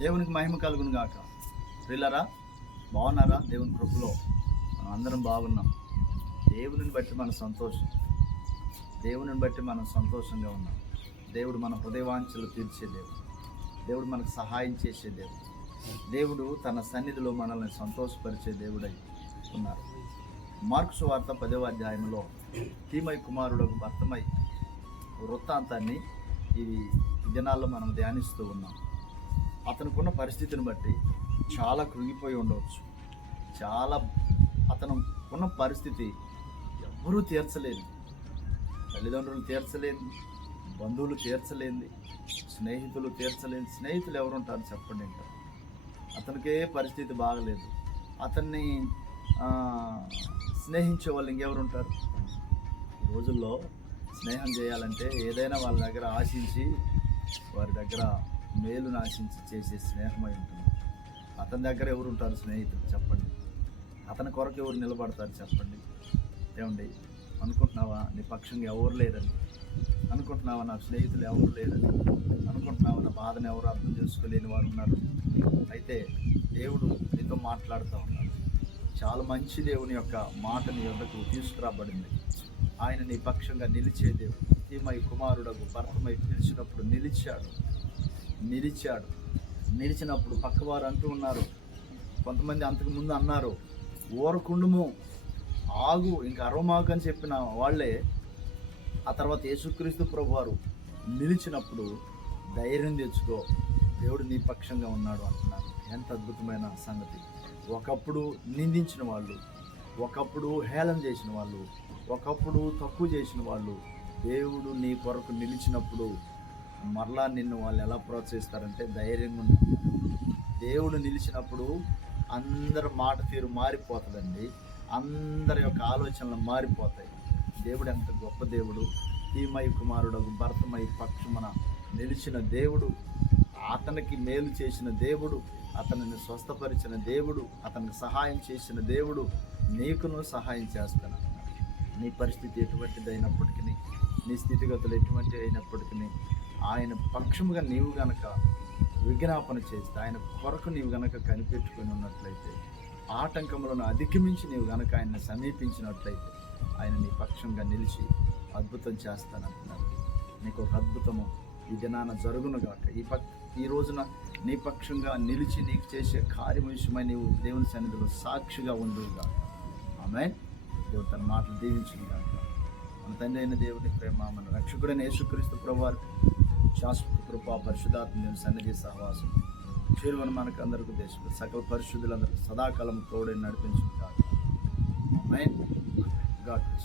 దేవునికి మహిమ కలుగును గాక. పిల్లరా బాగున్నారా? దేవుని కృపలో మనం అందరం బాగున్నాం. దేవుని బట్టి మన సంతోషం. దేవుని బట్టి మనం సంతోషంగా ఉన్నాం. దేవుడు మన హృదయవాంఛలు తీర్చే దేవుడు. దేవుడు మనకు సహాయం చేసే దేవుడు. దేవుడు తన సన్నిధిలో మనల్ని సంతోషపరిచే దేవుడై ఉన్నారు. మార్క్స్ వార్త పదవ అధ్యాయంలో తీమై కుమారుడు భర్తమై వృత్తాంతాన్ని ఈ దినాల్లో మనం ధ్యానిస్తూ ఉన్నాం. అతనుకున్న పరిస్థితిని బట్టి చాలా కృంగిపోయి ఉండవచ్చు. చాలా అతను ఉన్న పరిస్థితి ఎవరూ తీర్చలేదు. తల్లిదండ్రులు తీర్చలేదు బంధువులు తీర్చలేంది స్నేహితులు తీర్చలేని స్నేహితులు ఎవరు ఉంటారు చెప్పండి ఇంకా? అతనికే పరిస్థితి బాగలేదు. అతన్ని స్నేహించే వాళ్ళు ఇంకెవరు ఉంటారు? రోజుల్లో స్నేహం చేయాలంటే ఏదైనా వాళ్ళ దగ్గర ఆశించి వారి దగ్గర మేలు నాశించి చేసే స్నేహమై ఉంటుంది. అతని దగ్గర ఎవరు ఉంటారు స్నేహితులు చెప్పండి. అతని కొరకు ఎవరు నిలబడతారు చెప్పండి. ఏమండి అనుకుంటున్నావా? నీ పక్షంగా ఎవరు లేరని? అనుకుంటున్నావా? నా స్నేహితులు ఎవరు లేరని? అనుకుంటున్నావా? నా బాధను ఎవరు అర్థం చేసుకోలేని వారు ఉన్నారు? అయితే దేవుడు నీతో మాట్లాడుతూ ఉన్నాడు. చాలా మంచి దేవుని యొక్క మాట నీ తీసుకురాబడింది. ఆయన నీ పక్షంగా నిలిచే దేవుడు. ఈమై కుమారుడకు భర్తమై పిలిచినప్పుడు నిలిచాడు. నిలిచాడు. నిలిచినప్పుడు పక్కవారు అంటూ ఉన్నారు. కొంతమంది అంతకు ముందు అన్నారు ఓరకుండుము ఆగు ఇంకా అరవమాకు అని చెప్పిన వాళ్ళే ఆ తర్వాత యేసుక్రీస్తు ప్రభువారు నిలిచినప్పుడు ధైర్యం తెచ్చుకో దేవుడు నీ పక్షంగా ఉన్నాడు అంటున్నారు. ఎంత అద్భుతమైన సంగతి. ఒకప్పుడు నిందించిన వాళ్ళు ఒకప్పుడు హేళన చేసిన వాళ్ళు ఒకప్పుడు తక్కువ చేసిన వాళ్ళు దేవుడు నీ కొరకు నిలిచినప్పుడు మరలా నిన్ను వాళ్ళు ఎలా ప్రోత్సహిస్తారంటే ధైర్యంగా ఉండాలి దేవుడు నిలిచినప్పుడు అందరి మాట తీరు మారిపోతుందండి. అందరి యొక్క ఆలోచనలు మారిపోతాయి. దేవుడు ఎంత గొప్ప దేవుడు. ఈమై కుమారుడు భర్తమై పక్షమున నిలిచిన దేవుడు అతనికి మేలు చేసిన దేవుడు అతనిని స్వస్థపరిచిన దేవుడు అతనికి సహాయం చేసిన దేవుడు నీకును సహాయం చేస్తాను నీ పరిస్థితి ఎటువంటిది అయినప్పటికీ నీ స్థితిగతులు ఎటువంటి అయినప్పటికీ ఆయన పక్షముగా నీవు గనక విజ్ఞాపన చేస్తే ఆయన కొరకు నీవు గనక కనిపెట్టుకుని ఉన్నట్లయితే ఆటంకములను అధిగమించి నీవు గనక ఆయన్ని సమీపించినట్లయితే ఆయన నీ పక్షంగా నిలిచి అద్భుతం చేస్తానంటున్నాను నీకు ఒక అద్భుతము ఈ దినాన జరుగునుగాక ఈ పక్ ఈ రోజున నీ పక్షంగా నిలిచి నీకు చేసే కార్యం విషయమై నీవు దేవుని సన్నిధిలో సాక్షిగా ఉండుగాక ఆమె దేవుడు తన మాటలు దీవించుగాక మన తండ్రి అయిన దేవుని ప్రేమ మన రక్షకుడైన యేసుక్రీస్తు ప్రభువారు శాశ్వత కృప పరిశుధాత్మ సన్నిధి సహవాసం. చేరువని మనకు అందరికీ దేశం సకల పరిశుద్ధులందరూ సదాకాలం తోడని నడిపించుకుంటారు ఆమె గాడ్